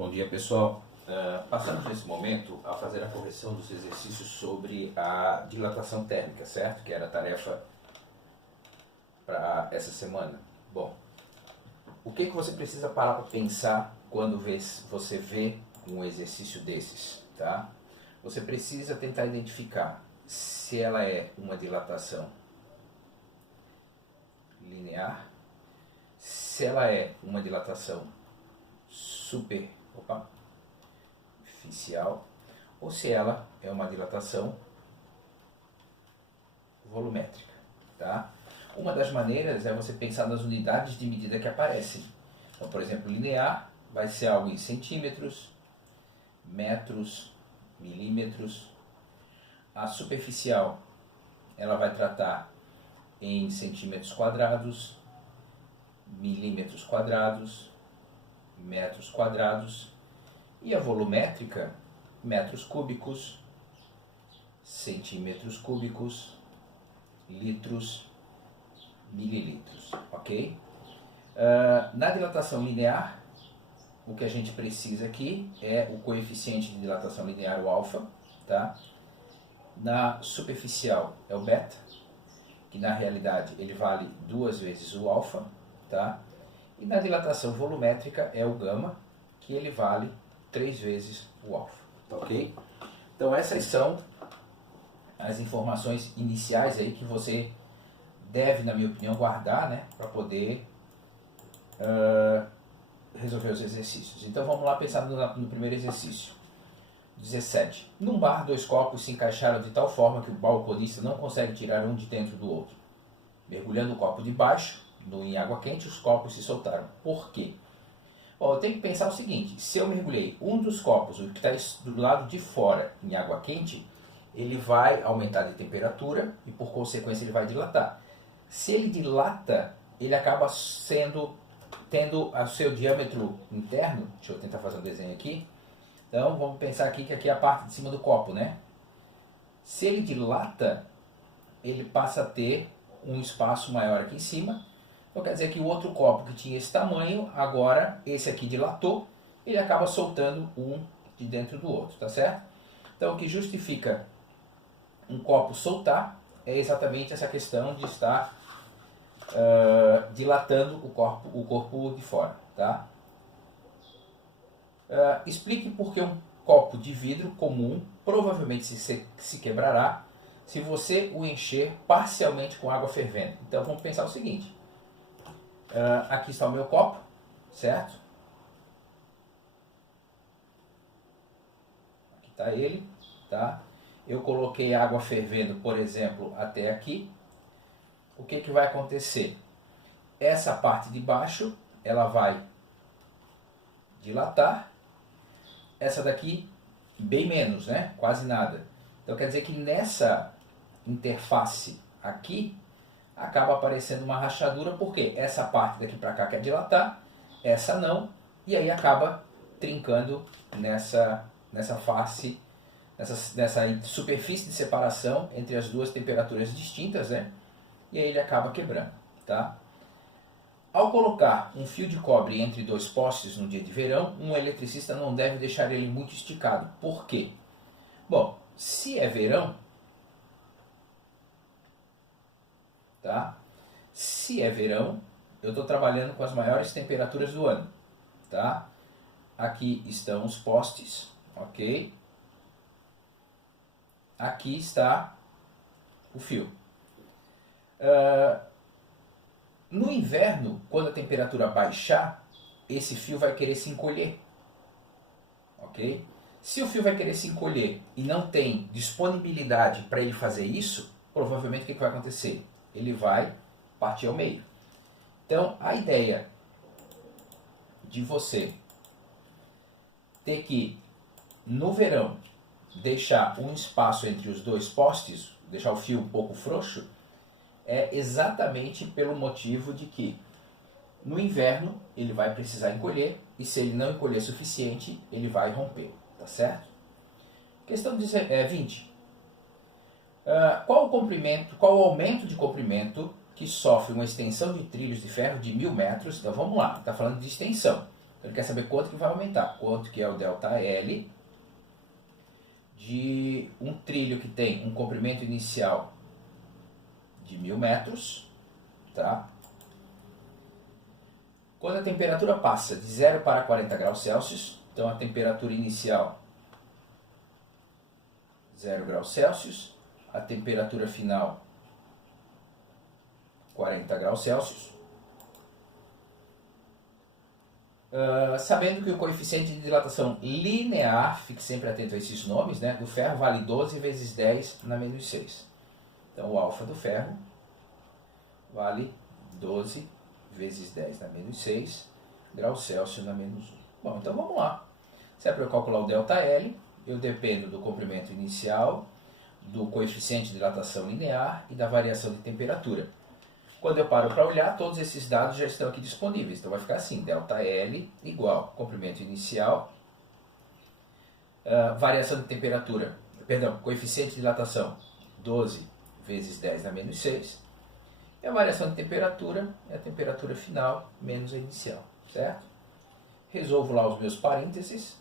Bom dia, pessoal. Passamos nesse momento a fazer a correção dos exercícios sobre a dilatação térmica, certo? Que era a tarefa para essa semana. Bom, o que você precisa parar para pensar quando você vê um exercício desses, tá? Você precisa tentar identificar se ela é uma dilatação linear, se ela é uma dilatação superficial ou se ela é uma dilatação volumétrica, tá? Uma das maneiras é você pensar nas unidades de medida que aparecem. Então, por exemplo, linear vai ser algo em centímetros, metros, milímetros. A superficial, ela vai tratar em centímetros quadrados, milímetros quadrados, metros quadrados. E a volumétrica, metros cúbicos, centímetros cúbicos, litros, mililitros, ok? Na dilatação linear, o que a gente precisa aqui é o coeficiente de dilatação linear, o alfa, tá? Na superficial é o beta, que na realidade ele vale 2 vezes o alfa, tá? E na dilatação volumétrica é o gama, que ele vale 3 vezes o alfa, tá ok? Então essas são as informações iniciais aí que você deve, na minha opinião, guardar, né, para poder resolver os exercícios. Então vamos lá pensar no primeiro exercício. 17. Num bar, 2 copos se encaixaram de tal forma que o balconista não consegue tirar um de dentro do outro. Mergulhando o copo de baixo em água quente, os copos se soltaram. Por quê? Bom, eu tenho que pensar o seguinte: se eu mergulhei um dos copos, o que está do lado de fora, em água quente, ele vai aumentar de temperatura e, por consequência, ele vai dilatar. Se ele dilata, ele acaba tendo o seu diâmetro interno. Deixa eu tentar fazer um desenho aqui. Então, vamos pensar aqui que aqui é a parte de cima do copo, né? Se ele dilata, ele passa a ter um espaço maior aqui em cima. Então, quer dizer que o outro copo que tinha esse tamanho, agora esse aqui dilatou, ele acaba soltando um de dentro do outro, tá certo? Então, o que justifica um copo soltar é exatamente essa questão de estar dilatando o corpo de fora, tá? Explique por que um copo de vidro comum provavelmente se quebrará se você o encher parcialmente com água fervendo. Então vamos pensar o seguinte: aqui está o meu copo, certo? Aqui está ele, tá? Eu coloquei água fervendo, por exemplo, até aqui. O que vai acontecer? Essa parte de baixo, ela vai dilatar. Essa daqui, bem menos, né? Quase nada. Então quer dizer que nessa interface aqui, acaba aparecendo uma rachadura, porque essa parte daqui para cá quer dilatar, essa não, e aí acaba trincando nessa face, nessa superfície de separação entre as duas temperaturas distintas, né? E aí ele acaba quebrando, tá? Ao colocar um fio de cobre entre 2 postes no dia de verão, um eletricista não deve deixar ele muito esticado. Por quê? Bom, se é verão, tá? Se é verão, eu estou trabalhando com as maiores temperaturas do ano, tá? Aqui estão os postes, ok? Aqui está o fio. No inverno, quando a temperatura baixar, esse fio vai querer se encolher, ok? Se o fio vai querer se encolher e não tem disponibilidade para ele fazer isso, provavelmente o que vai acontecer? Ele vai partir ao meio. Então, a ideia de você ter que, no verão, deixar um espaço entre os 2 postes, deixar o fio um pouco frouxo, é exatamente pelo motivo de que no inverno ele vai precisar encolher, e se ele não encolher o suficiente, ele vai romper, tá certo? Questão 20. Qual o aumento de comprimento que sofre uma extensão de trilhos de ferro de 1000 metros? Então vamos lá, está falando de extensão. Ele quer saber quanto que vai aumentar, quanto que é o ΔL de um trilho que tem um comprimento inicial de 1000 metros, tá? Quando a temperatura passa de 0 para 40 graus Celsius, então a temperatura inicial 0 graus Celsius, a temperatura final 40 graus Celsius. Sabendo que o coeficiente de dilatação linear, fique sempre atento a esses nomes, né, do ferro vale 12 vezes 10 na menos 6. Então o alfa do ferro vale 12 vezes 10 na menos 6 graus Celsius na menos 1. Bom, então vamos lá. Se é para eu calcular o ΔL, eu dependo do comprimento inicial, do coeficiente de dilatação linear e da variação de temperatura. Quando eu paro para olhar, todos esses dados já estão aqui disponíveis. Então vai ficar assim, ΔL igual comprimento inicial, variação de temperatura, perdão, coeficiente de dilatação 12 vezes 10 na menos 6. E a variação de temperatura é a temperatura final menos a inicial, certo? Resolvo lá os meus parênteses.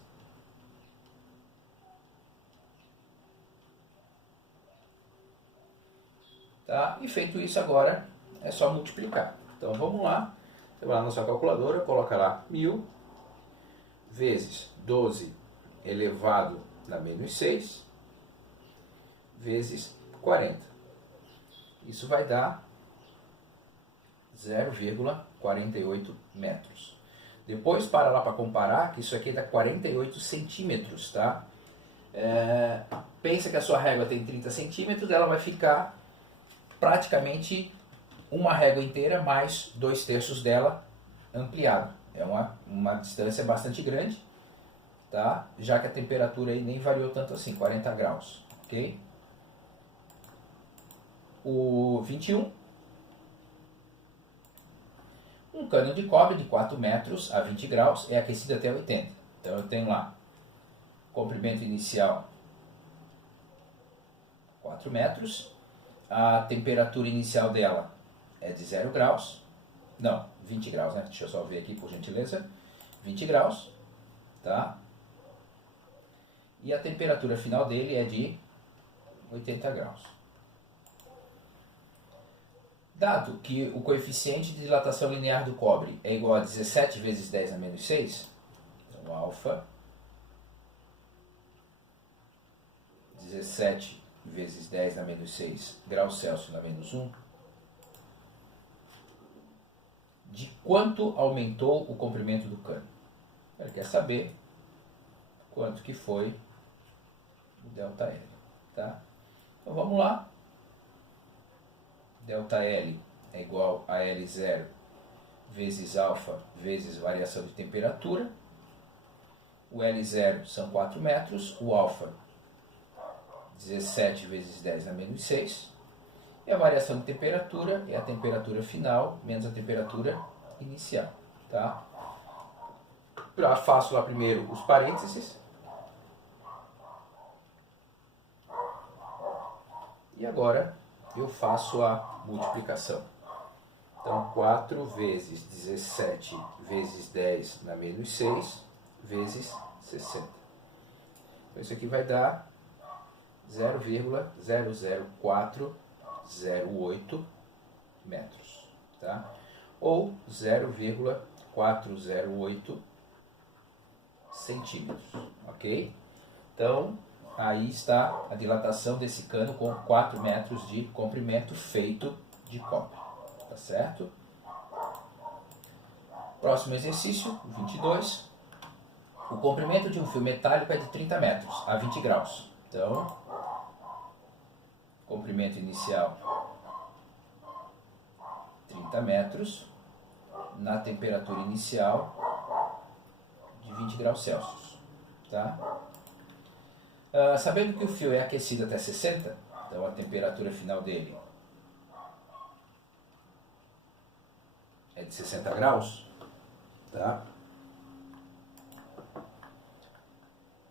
Tá? E feito isso agora, é só multiplicar. Então vamos lá, você vai lá na sua calculadora, coloca lá 1000 vezes 12 elevado na menos 6 vezes 40. Isso vai dar 0,48 metros. Depois para lá para comparar, que isso aqui dá 48 centímetros, tá? Pensa que a sua régua tem 30 centímetros, ela vai ficar praticamente uma régua inteira mais 2/3 dela ampliado. É uma distância bastante grande, tá? Já que a temperatura aí nem variou tanto assim, 40 graus, ok? O 21. Um cano de cobre de 4 metros a 20 graus é aquecido até 80. Então eu tenho lá comprimento inicial 4 metros, a temperatura inicial dela é de 0 graus, não, 20 graus, né? Deixa eu só ver aqui por gentileza, 20 graus, tá? E a temperatura final dele é de 80 graus. Dado que o coeficiente de dilatação linear do cobre é igual a 17 vezes 10 na menos 6, então alfa 17 vezes 10 na menos 6 graus Celsius na menos 1, de quanto aumentou o comprimento do cano? Ele quer saber quanto que foi o ΔL, tá? Então vamos lá. ΔL é igual a L0 vezes alfa vezes variação de temperatura. O L0 são 4 metros, o alfa 17 vezes 10 na menos 6. E a variação de temperatura é a temperatura final menos a temperatura inicial, tá? Eu faço lá primeiro os parênteses. E agora eu faço a multiplicação. Então 4 vezes 17 vezes 10 na menos 6 vezes 60. Então isso aqui vai dar 0,00408 metros, tá? Ou 0,408 centímetros, ok? Então, aí está a dilatação desse cano com 4 metros de comprimento feito de cobre, tá certo? Próximo exercício, 22. O comprimento de um fio metálico é de 30 metros a 20 graus. Então, comprimento inicial 30 metros na temperatura inicial de 20 graus Celsius, tá? Sabendo que o fio é aquecido até 60, então a temperatura final dele é de 60 graus, tá?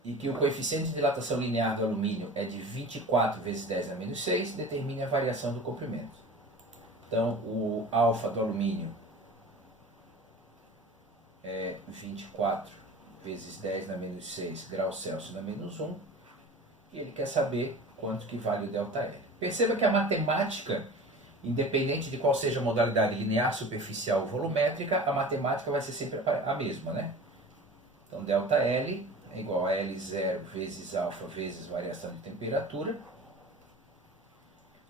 E que o coeficiente de dilatação linear do alumínio é de 24 vezes 10 na menos 6, determine a variação do comprimento. Então, o alfa do alumínio é 24 vezes 10 na menos 6 graus Celsius na menos 1. E ele quer saber quanto que vale o ΔL. Perceba que a matemática, independente de qual seja a modalidade linear, superficial ou volumétrica, a matemática vai ser sempre a mesma, né? Então, ΔL é igual a L0 vezes alfa vezes variação de temperatura.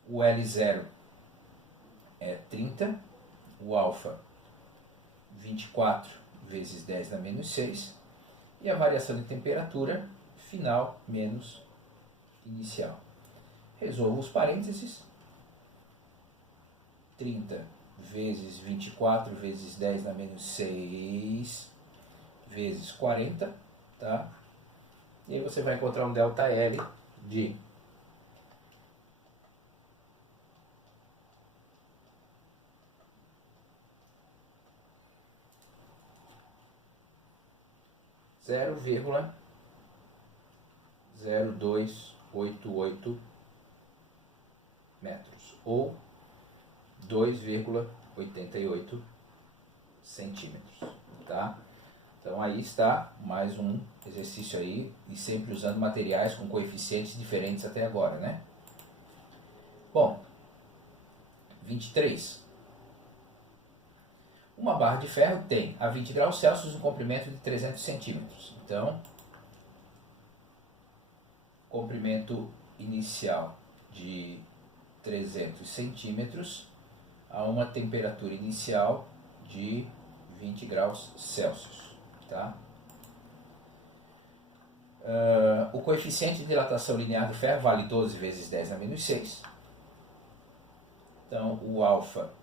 O L0 é 30, o alfa 24 vezes 10 na menos 6, e a variação de temperatura final menos inicial. Resolvo os parênteses. 30 vezes 24 vezes 10 na menos 6 vezes 40, tá? E aí você vai encontrar um ΔL de 0,0288 metros, ou 2,88 centímetros, tá? Então aí está mais um exercício aí, e sempre usando materiais com coeficientes diferentes até agora, né? Bom, 23. Uma barra de ferro tem a 20 graus Celsius um comprimento de 300 centímetros. Então, comprimento inicial de 300 centímetros a uma temperatura inicial de 20 graus Celsius. Tá? O coeficiente de dilatação linear do ferro vale 12 vezes 10 na menos 6. Então, o alfa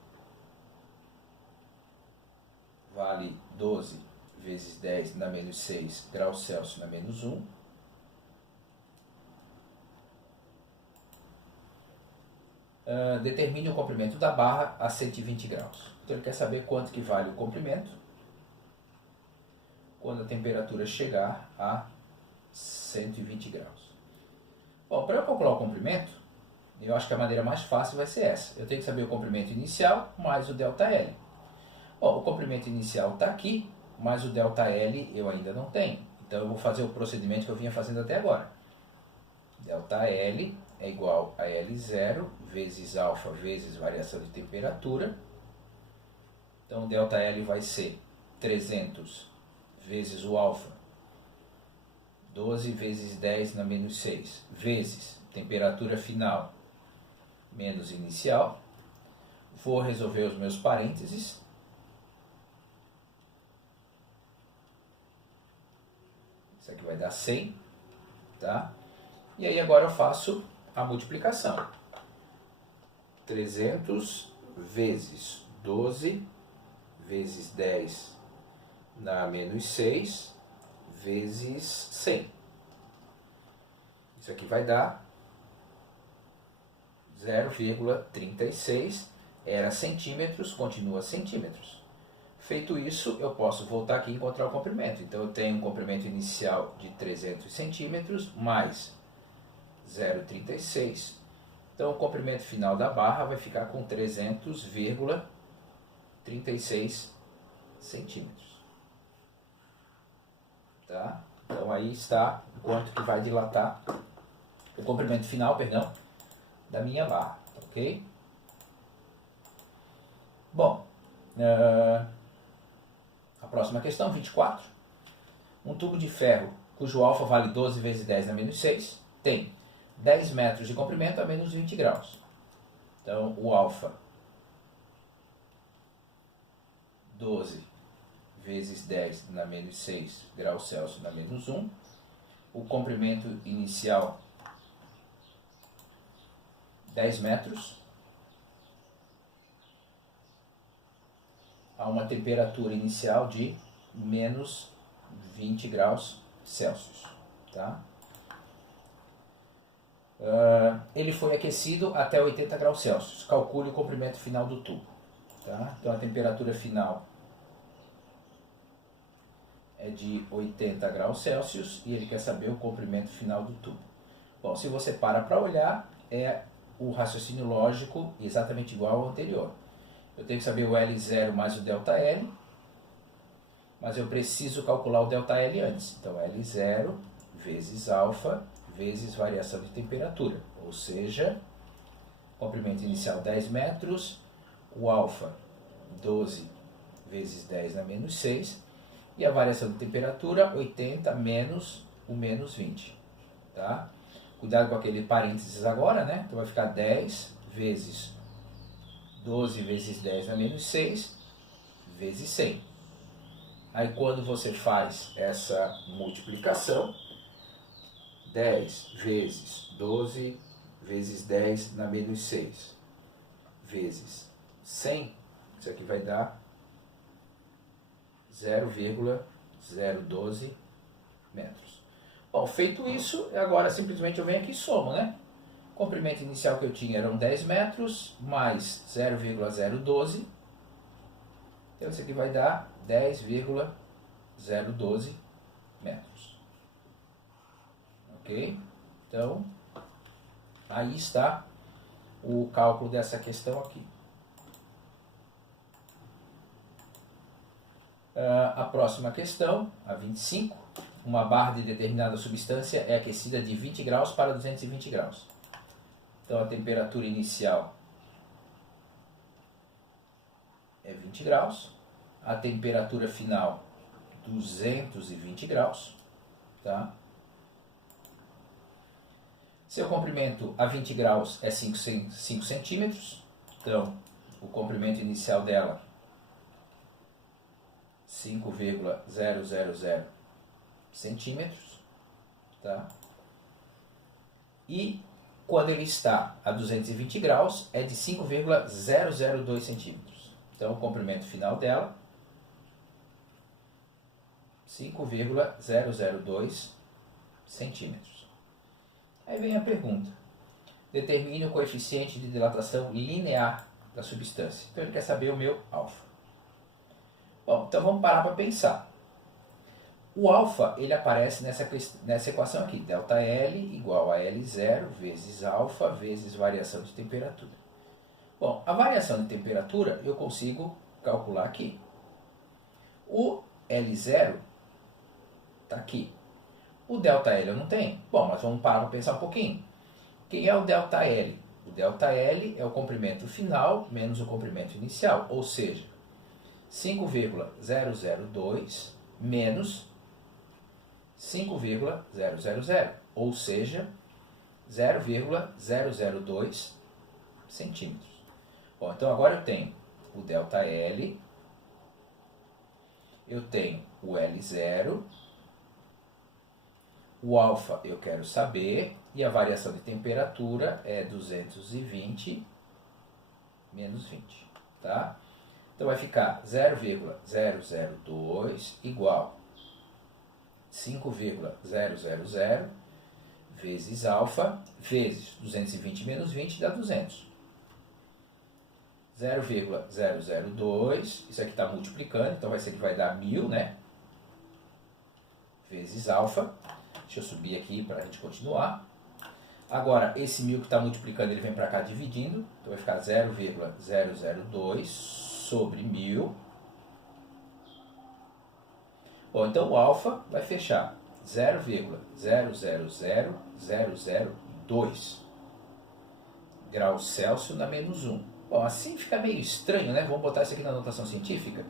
vale 12 vezes 10 na menos 6 graus Celsius na menos 1. Determine o comprimento da barra a 120 graus. Então ele quer saber quanto que vale o comprimento quando a temperatura chegar a 120 graus. Bom, para eu calcular o comprimento, eu acho que a maneira mais fácil vai ser essa. Eu tenho que saber o comprimento inicial mais o ΔL. Bom, o comprimento inicial está aqui, mas o ΔL eu ainda não tenho. Então eu vou fazer o procedimento que eu vinha fazendo até agora. ΔL é igual a L0 vezes alfa vezes variação de temperatura. Então o ΔL vai ser 300 vezes o alfa, 12 vezes 10 na menos 6, vezes temperatura final menos inicial. Vou resolver os meus parênteses. Isso aqui vai dar 100, tá? E aí agora eu faço a multiplicação. 300 vezes 12 vezes 10 na menos 6 vezes 100. Isso aqui vai dar 0,36. Era centímetros, continua centímetros. Feito isso, eu posso voltar aqui e encontrar o comprimento. Então eu tenho um comprimento inicial de 300 centímetros mais 0,36. Então o comprimento final da barra vai ficar com 300,36 centímetros. Tá? Então aí está o quanto que vai dilatar o comprimento final, perdão, da minha barra, ok? Bom, a próxima questão, 24. Um tubo de ferro cujo alfa vale 12 vezes 10 na menos 6 tem 10 metros de comprimento a menos 20 graus. Então o alfa 12 vezes 10 na menos 6 graus Celsius na menos 1. O comprimento inicial 10 metros a uma temperatura inicial de menos 20 graus Celsius. Tá? Ele foi aquecido até 80 graus Celsius. Calcule o comprimento final do tubo. Tá? Então a temperatura final é de 80 graus Celsius e ele quer saber o comprimento final do tubo. Bom, se você para olhar, é o raciocínio lógico exatamente igual ao anterior. Eu tenho que saber o L0 mais o ΔL, mas eu preciso calcular o ΔL antes. Então, L0 vezes alfa vezes variação de temperatura. Ou seja, comprimento inicial 10 metros, o alfa 12 vezes 10 na menos 6, e a variação de temperatura 80 menos o menos 20. Tá? Cuidado com aquele parênteses agora, né? Então vai ficar 10 vezes 12 vezes 10 na menos 6 vezes 100. Aí quando você faz essa multiplicação, 10 vezes 12 vezes 10 na menos 6 vezes 100, isso aqui vai dar 0,012 metros. Bom, feito isso, agora simplesmente eu venho aqui e somo, né? O comprimento inicial que eu tinha eram 10 metros, mais 0,012. Então isso aqui vai dar 10,012 metros. Ok? Então, aí está o cálculo dessa questão aqui. A próxima questão, a 25. Uma barra de determinada substância é aquecida de 20 graus para 220 graus. Então, a temperatura inicial é 20 graus. A temperatura final, 220 graus. Tá? Seu comprimento a 20 graus é 5 centímetros. Então, o comprimento inicial dela, 5,000 centímetros. Tá? E quando ele está a 220 graus, é de 5,002 centímetros. Então, o comprimento final dela, 5,002 centímetros. Aí vem a pergunta. Determine o coeficiente de dilatação linear da substância. Então, ele quer saber o meu alfa. Bom, então vamos parar para pensar. O alfa, ele aparece nessa equação aqui. ΔL igual a L0 vezes alfa vezes variação de temperatura. Bom, a variação de temperatura eu consigo calcular aqui. O L0 está aqui. O ΔL eu não tenho. Bom, mas vamos parar para pensar um pouquinho. Quem é o ΔL? O ΔL é o comprimento final menos o comprimento inicial. Ou seja, 5,002 menos 5,000. Ou seja, 0,002 centímetros. Bom, então agora eu tenho o ΔL, eu tenho o L0, o alfa eu quero saber, e a variação de temperatura é 220 menos 20, tá? Então vai ficar 0,002 igual 5,000 vezes alfa vezes 220 menos 20 dá 200. 0,002, isso aqui está multiplicando, então vai ser que vai dar 1000, né? Vezes alfa. Deixa eu subir aqui para a gente continuar. Agora, esse 1000 que está multiplicando, ele vem para cá dividindo. Então vai ficar 0,002 sobre 1000. Bom, então o alfa vai fechar 0,000002 graus Celsius na menos 1. Bom, assim fica meio estranho, né? Vamos botar isso aqui na notação científica.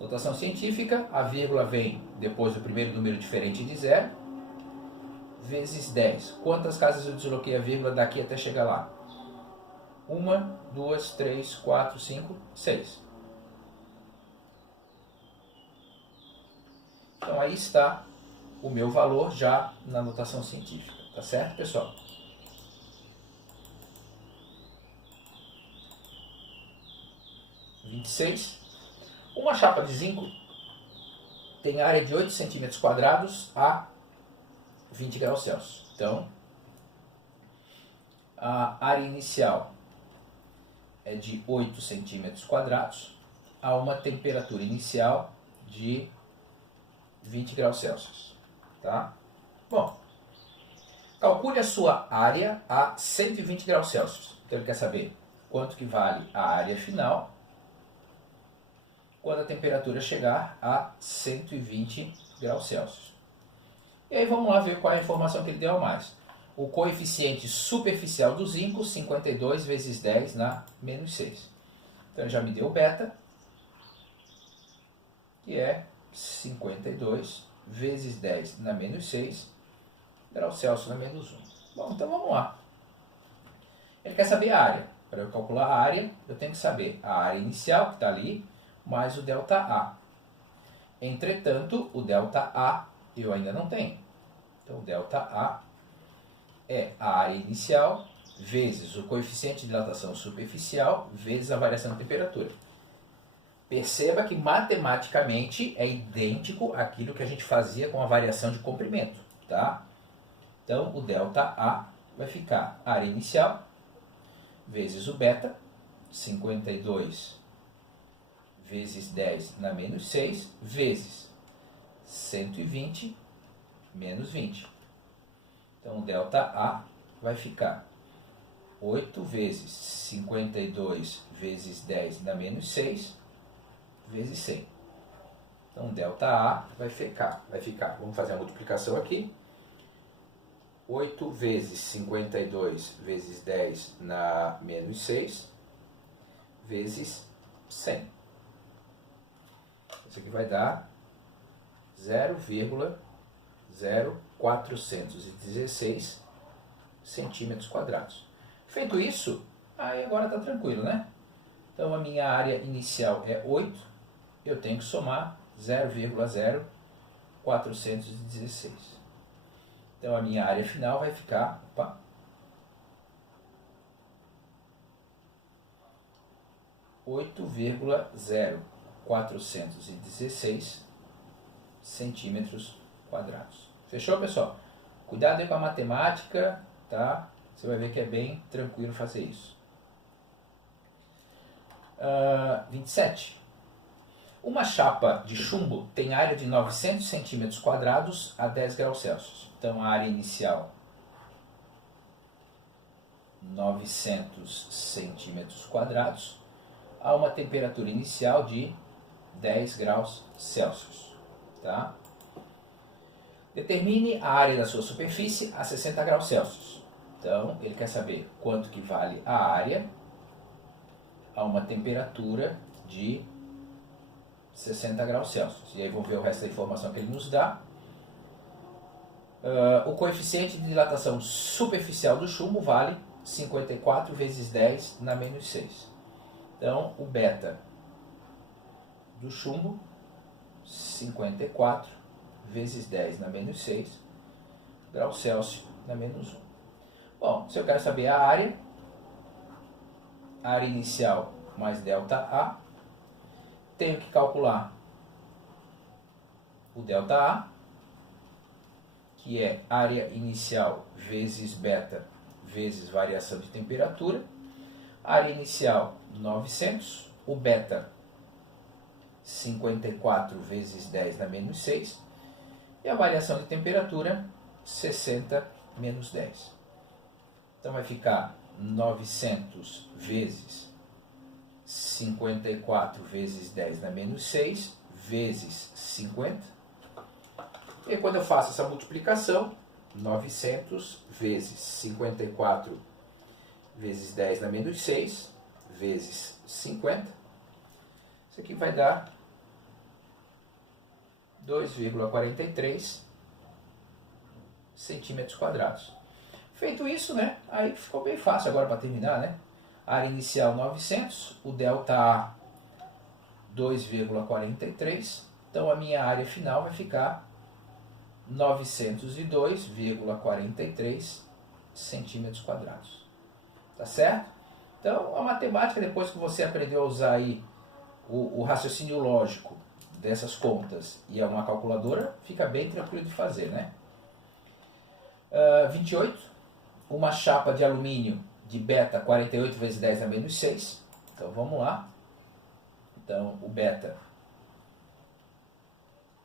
Notação científica, a vírgula vem depois do primeiro número diferente de 0, vezes 10. Quantas casas eu desloquei a vírgula daqui até chegar lá? 1, 2, 3, 4, 5, 6. Então aí está o meu valor já na notação científica. Tá certo, pessoal? Uma chapa de zinco tem área de 8 centímetros quadrados a 20 graus Celsius. Então, a área inicial é de 8 centímetros quadrados a uma temperatura inicial de 20 graus Celsius. Tá? Bom, calcule a sua área a 120 graus Celsius. Então, ele quer saber quanto que vale a área final quando a temperatura chegar a 120 graus Celsius. E aí vamos lá ver qual é a informação que ele deu a mais. O coeficiente superficial do zinco, 52 vezes 10 na menos 6. Então ele já me deu o beta, que é 52 vezes 10 na menos 6 graus Celsius na menos 1. Bom, então vamos lá. Ele quer saber a área. Para eu calcular a área, eu tenho que saber a área inicial, que está ali, mais o ΔA. Entretanto, o ΔA eu ainda não tenho. Então, o ΔA é a área inicial vezes o coeficiente de dilatação superficial vezes a variação de temperatura. Perceba que matematicamente é idêntico àquilo que a gente fazia com a variação de comprimento, tá? Então, o ΔA vai ficar a área inicial vezes o beta, 52 vezes 10 na menos 6, vezes 120 menos 20. Então, o ΔA vai ficar 8 vezes 52 vezes 10 na menos 6, vezes 100. Então, o ΔA vai ficar, vamos fazer a multiplicação aqui, 8 vezes 52 vezes 10 na menos 6, vezes 100. Isso aqui vai dar 0,0416 centímetros quadrados. Feito isso, aí agora está tranquilo, né? Então a minha área inicial é 8, eu tenho que somar 0,0416. Então a minha área final vai ficar 8,0416 centímetros quadrados. Fechou, pessoal? Cuidado aí com a matemática, tá? Você vai ver que é bem tranquilo fazer isso. 27. Uma chapa de chumbo tem área de 900 centímetros quadrados a 10 graus Celsius. Então, a área inicial, 900 centímetros quadrados, a uma temperatura inicial de 10 graus Celsius. Tá? Determine a área da sua superfície a 60 graus Celsius. Então, ele quer saber quanto que vale a área a uma temperatura de 60 graus Celsius. E aí vamos ver o resto da informação que ele nos dá. O coeficiente de dilatação superficial do chumbo vale 54 vezes 10 na menos 6. Então, o beta do chumbo, 54 vezes 10 na menos 6 graus Celsius na menos 1. Bom, se eu quero saber a área inicial mais ΔA, tenho que calcular o ΔA, que é área inicial vezes beta vezes variação de temperatura. Área inicial 900, o beta 54 vezes 10 na menos 6, e a variação de temperatura 60 menos 10. Então vai ficar 900 vezes 54 vezes 10 na menos 6, vezes 50. E quando eu faço essa multiplicação, 900 vezes 54 vezes 10 na menos 6, vezes 50. Isso aqui vai dar 2,43 centímetros quadrados. Feito isso, né? Aí ficou bem fácil agora para terminar, né? Área inicial 900, o ΔA 2,43. Então a minha área final vai ficar 902,43 centímetros quadrados. Tá certo? Então a matemática, depois que você aprendeu a usar aí o raciocínio lógico dessas contas e uma calculadora, fica bem tranquilo de fazer, né? 28. Uma chapa de alumínio de beta 48 vezes 10 na menos 6. Então vamos lá. Então o beta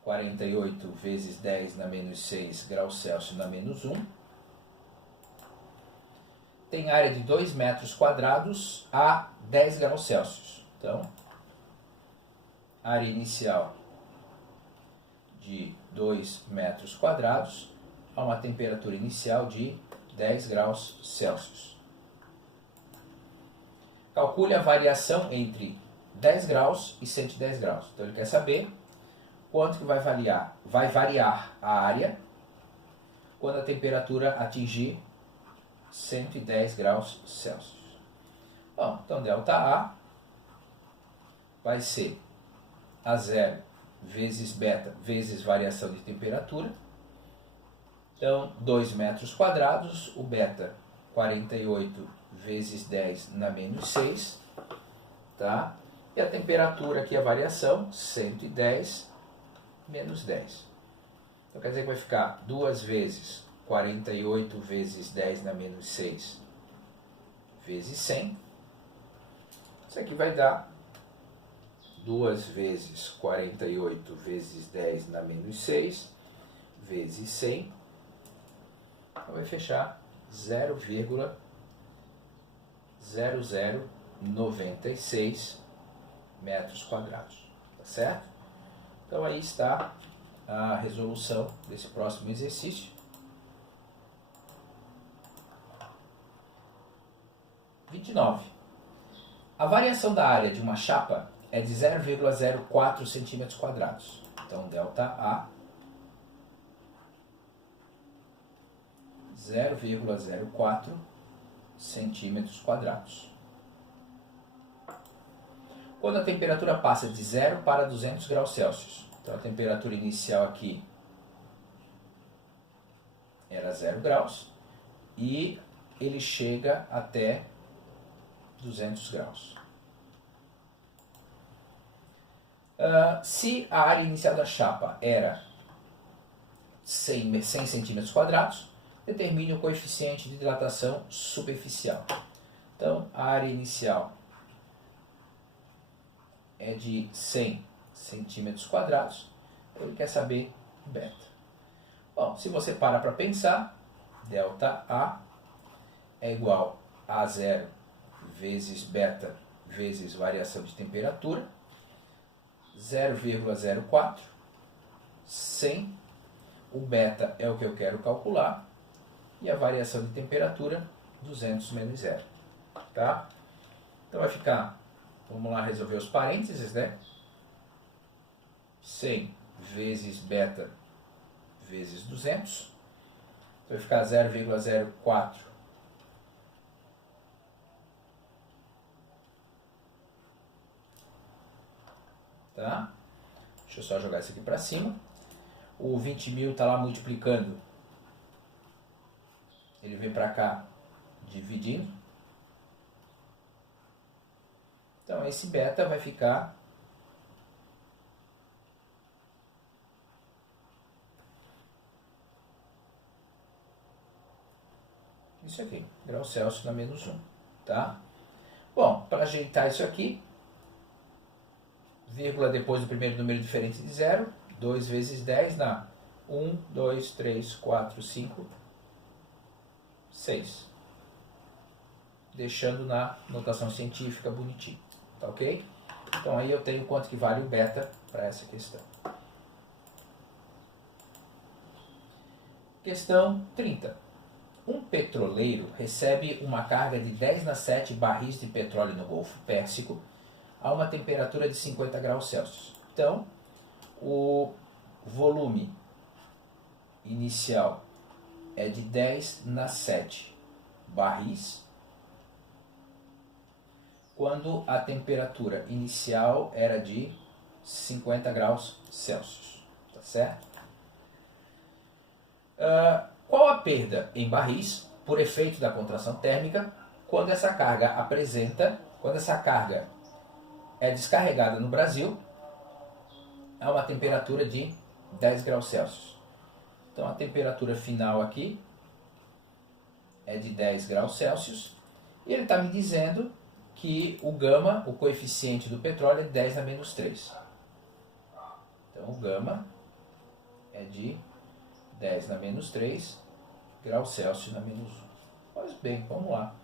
48 vezes 10 na menos 6 graus Celsius na menos 1. Tem área de 2 metros quadrados a 10 graus Celsius. Então, área inicial de 2 metros quadrados a uma temperatura inicial de 10 graus Celsius. Calcule a variação entre 10 graus e 110 graus. Então ele quer saber quanto que vai variar a área quando a temperatura atingir 110 graus Celsius. Bom, então ΔA vai ser A0 vezes beta vezes variação de temperatura. Então, 2 metros quadrados, o beta 48 vezes 10 na menos 6, tá? E a temperatura aqui, a variação, 110 menos 10. Então quer dizer que vai ficar 2 vezes 48 vezes 10 na menos 6 vezes 100. Isso aqui vai dar 2 vezes 48 vezes 10 na menos 6 vezes 100. Então vai fechar 0,0096 metros quadrados. Tá certo? Então aí está a resolução desse próximo exercício. 29. A variação da área de uma chapa é de 0,04 centímetros quadrados. Então, ΔA 0,04 centímetros quadrados. Quando a temperatura passa de 0 para 200 graus Celsius. Então, a temperatura inicial aqui era 0 graus e ele chega até 200 graus. Se a área inicial da chapa era 100 centímetros quadrados, determine o coeficiente de dilatação superficial. Então, a área inicial é de 100 centímetros quadrados, ele quer saber beta. Bom, se você para pensar, ΔA é igual a 0 vezes beta vezes variação de temperatura, 0,04, 100, o beta é o que eu quero calcular, e a variação de temperatura, 200 menos 0. Tá? Então vai ficar, vamos lá resolver os parênteses, né? 100 vezes beta vezes 200, vai ficar 0,04 tá? Deixa eu só jogar isso aqui para cima. O 20.000 está lá multiplicando, ele vem para cá dividindo. Então esse beta vai ficar isso aqui, graus Celsius na menos 1, tá? Bom, para ajeitar isso aqui, vírgula depois do primeiro número diferente de 0, 2 vezes 10 dá 1, 2, 3, 4, 5, 6. Deixando na notação científica bonitinho, tá ok? Então aí eu tenho quanto que vale o beta para essa questão. Questão 30. Um petroleiro recebe uma carga de 10�7 barris de petróleo no Golfo Pérsico a uma temperatura de 50 graus Celsius. Então, o volume inicial é de 10�7 barris, quando a temperatura inicial era de 50 graus Celsius. Tá certo? Qual a perda em barris por efeito da contração térmica quando essa carga é descarregada no Brasil a uma temperatura de 10 graus Celsius? Então a temperatura final aqui é de 10 graus Celsius e ele está me dizendo que o gama, o coeficiente do petróleo, é 10 na menos 3. Então o gama é de 10 na menos 3 graus Celsius na menos 1. Pois bem, vamos lá.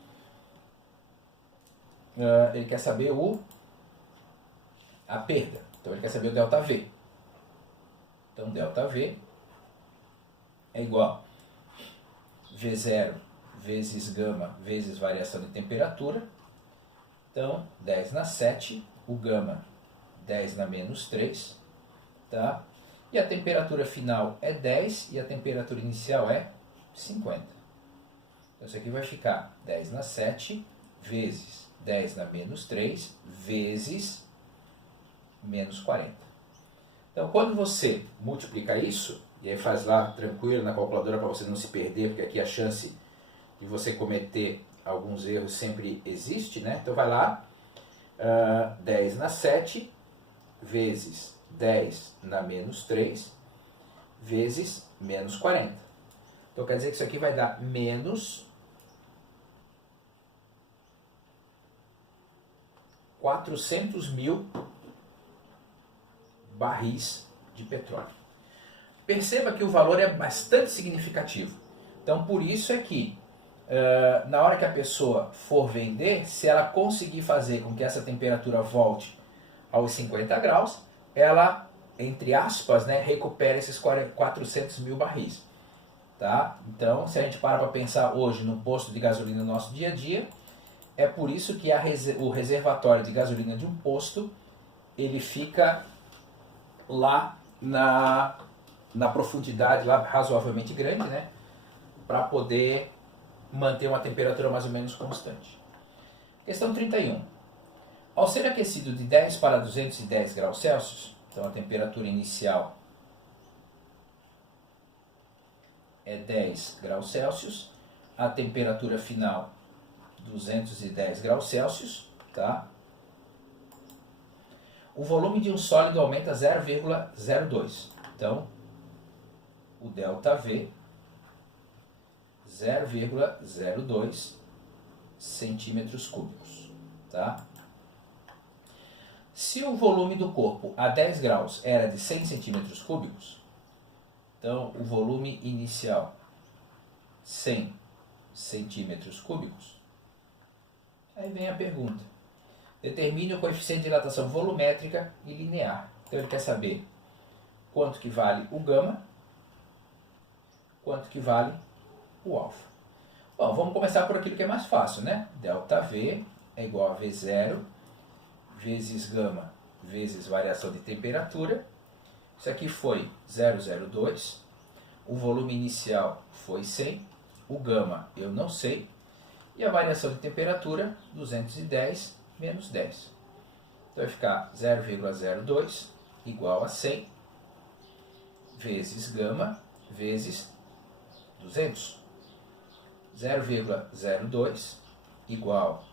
Ele quer saber a perda. Então ele quer saber o ΔV. Então ΔV é igual a V0 vezes gama vezes variação de temperatura. Então 10 na 7, o gama 10 na menos 3, tá? E a temperatura final é 10 e a temperatura inicial é 50. Então isso aqui vai ficar 10 na 7 vezes 10 na menos 3 vezes menos 40. Então quando você multiplica isso, e aí faz lá tranquilo na calculadora para você não se perder, porque aqui a chance de você cometer alguns erros sempre existe, né? Então vai lá, 10 na 7 vezes 10 na menos 3 vezes menos 40. Então quer dizer que isso aqui vai dar menos 400.000 barris de petróleo. Perceba que o valor é bastante significativo. Então por isso é que na hora que a pessoa for vender, se ela conseguir fazer com que essa temperatura volte aos 50 graus, ela, entre aspas, né, recupera esses 400.000 barris. Tá? Então, se a gente para pensar hoje no posto de gasolina no nosso dia a dia, é por isso que o reservatório de gasolina de um posto, ele fica lá na profundidade lá razoavelmente grande, né, para poder manter uma temperatura mais ou menos constante. Questão 31. Ao ser aquecido de 10 para 210 graus Celsius, então a temperatura inicial é 10 graus Celsius, a temperatura final 210 graus Celsius, tá? O volume de um sólido aumenta 0,02. Então, o ΔV 0,02 centímetros cúbicos, tá? Se o volume do corpo a 10 graus era de 100 centímetros cúbicos, então o volume inicial 100 centímetros cúbicos, aí vem a pergunta. Determine o coeficiente de dilatação volumétrica e linear. Então ele quer saber quanto que vale o gama, quanto que vale o alfa. Bom, vamos começar por aquilo que é mais fácil, né? ΔV é igual a V0 vezes gama vezes variação de temperatura. Isso aqui foi 0,02. O volume inicial foi 100. O gama eu não sei. E a variação de temperatura, 210 menos 10. Então vai ficar 0,02 igual a 100 vezes gama vezes 200. 0,02 igual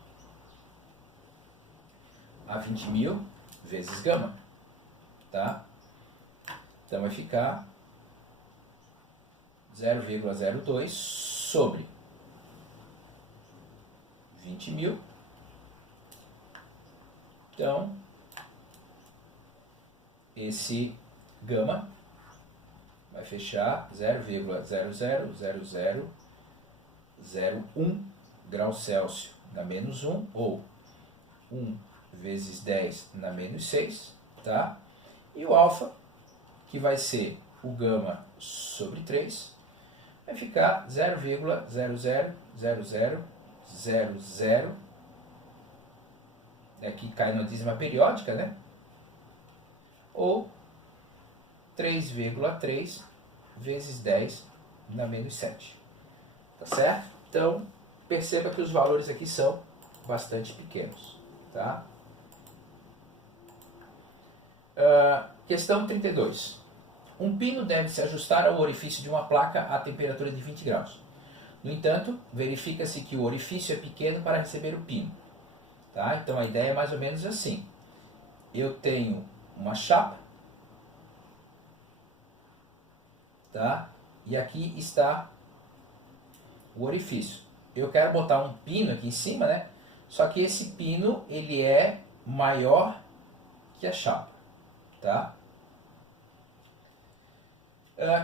a 20.000 vezes gama, tá? Então vai ficar 0,02 sobre 20.000. Então, esse gama vai fechar 0,000001 graus Celsius na menos 1, ou 1 vezes 10 na menos 6, tá? E o alfa, que vai ser o gama sobre 3, vai ficar 0,000000, aqui cai na dízima periódica, né? Ou 3,3 vezes 10 na menos 7. Tá certo? Então, perceba que os valores aqui são bastante pequenos. Tá? Questão 32. Um pino deve se ajustar ao orifício de uma placa a temperatura de 20 graus. No entanto, verifica-se que o orifício é pequeno para receber o pino. Tá? Então, a ideia é mais ou menos assim. Eu tenho uma chapa, tá? E aqui está o orifício. Eu quero botar um pino aqui em cima, né? Só que esse pino, ele é maior que a chapa, tá?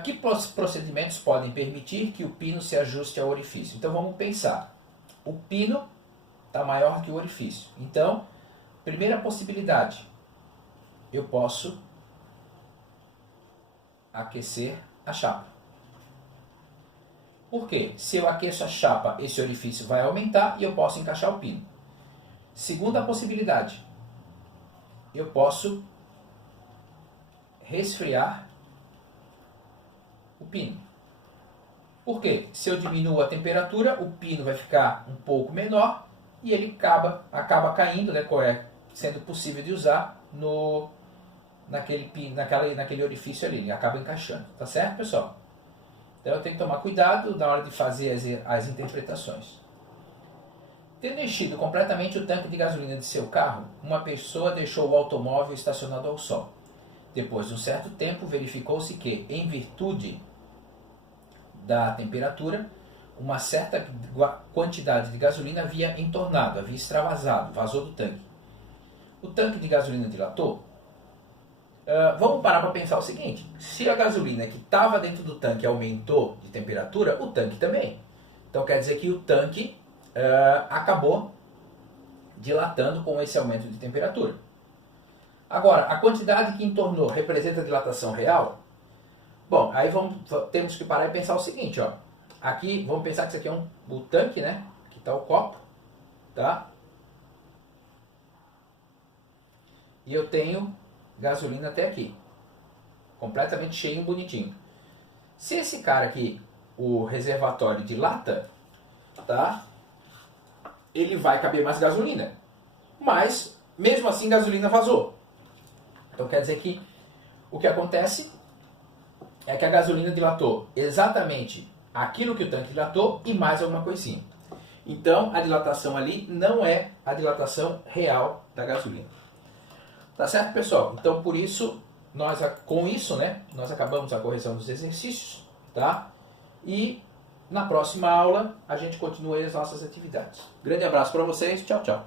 Que procedimentos podem permitir que o pino se ajuste ao orifício? Então vamos pensar. O pino está maior que o orifício. Então, primeira possibilidade, eu posso aquecer a chapa. Por quê? Se eu aqueço a chapa, esse orifício vai aumentar e eu posso encaixar o pino. Segunda possibilidade, eu posso resfriar o pino. Por quê? Se eu diminuo a temperatura, o pino vai ficar um pouco menor e ele acaba caindo, né, sendo possível de usar naquele orifício ali, ele acaba encaixando. Tá certo, pessoal? Então eu tenho que tomar cuidado na hora de fazer as interpretações. Tendo enchido completamente o tanque de gasolina de seu carro, uma pessoa deixou o automóvel estacionado ao sol. Depois de um certo tempo, verificou-se que, em virtude da temperatura, uma certa quantidade de gasolina havia entornado, havia extravasado, vazou do tanque. O tanque de gasolina dilatou? Vamos parar para pensar o seguinte: se a gasolina que estava dentro do tanque aumentou de temperatura, o tanque também. Então quer dizer que o tanque acabou dilatando com esse aumento de temperatura. Agora, a quantidade que entornou representa a dilatação real? Bom, aí temos que parar e pensar o seguinte, ó. Aqui, vamos pensar que isso aqui é o tanque, né? Aqui está o copo, tá? E eu tenho gasolina até aqui, completamente cheio e bonitinho. Se esse cara aqui, o reservatório dilata, tá? Ele vai caber mais gasolina, mas mesmo assim gasolina vazou. Então quer dizer que o que acontece é que a gasolina dilatou exatamente aquilo que o tanque dilatou e mais alguma coisinha. Então a dilatação ali não é a dilatação real da gasolina. Tá certo, pessoal? Então por isso, com isso, né, nós acabamos a correção dos exercícios, tá? E na próxima aula a gente continua as nossas atividades. Grande abraço para vocês, tchau, tchau.